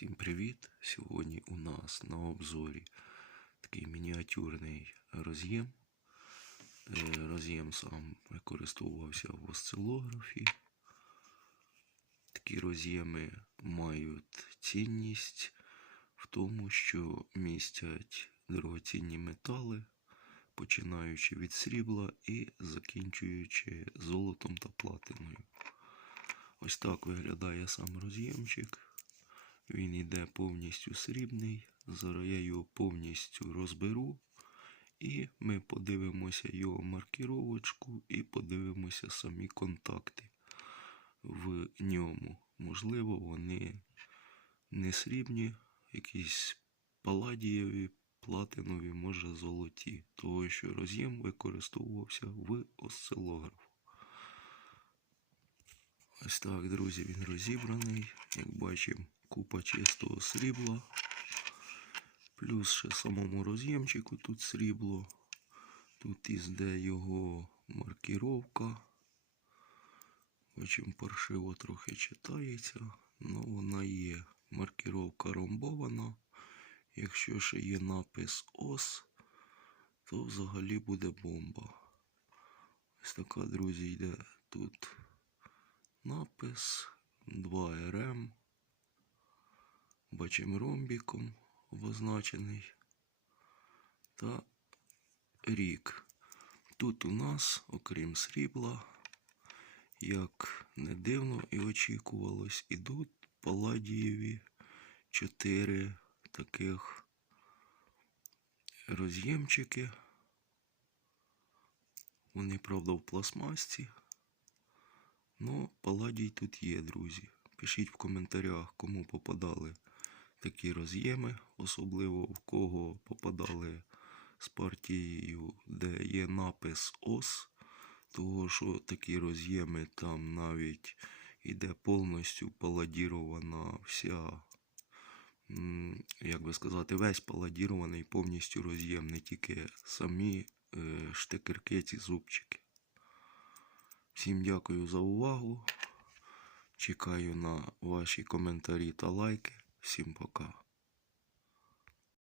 Всім привіт! Сьогодні у нас на обзорі такий мініатюрний роз'єм. Е, Роз'єм сам використовувався в осцилографі. Такі роз'єми мають цінність в тому, що містять дорогоцінні метали, починаючи від срібла і закінчуючи золотом та платиною. Ось так виглядає сам роз'ємчик. Він йде повністю срібний. Зараз я його повністю розберу. І ми подивимося його маркіровочку і подивимося самі контакти в ньому. Можливо, вони не срібні, якісь паладієві, платинові, може золоті. Того, що роз'єм використовувався в осцилограф. Ось так, друзі, він розібраний. Як бачимо, купа чистого срібла. Плюс ще самому роз'ємчику тут срібло. Тут ізде його маркіровка. Бачимо, паршиво трохи читається. Ну, вона є. Маркіровка ромбована. Якщо ще є напис ОС, то взагалі буде бомба. Ось така, друзі, йде тут напис 2RM. Бачимо ромбіком обозначений. Та рік. Тут у нас, окрім срібла, як не дивно і очікувалось, ідуть паладієві чотири таких роз'ємчики. Вони, правда, в пластмасці. Ну, паладій тут є, друзі. Пишіть в коментарях, кому попадали такі роз'єми, особливо в кого попадали з партією, де є напис ОС. Того, що такі роз'єми там навіть іде повністю паладірована вся, як би сказати, весь паладірований повністю роз'єм, не тільки самі е, штикерки, ці зубчики. Всім дякую за увагу. Чекаю на ваші коментарі та лайки. Всім пока.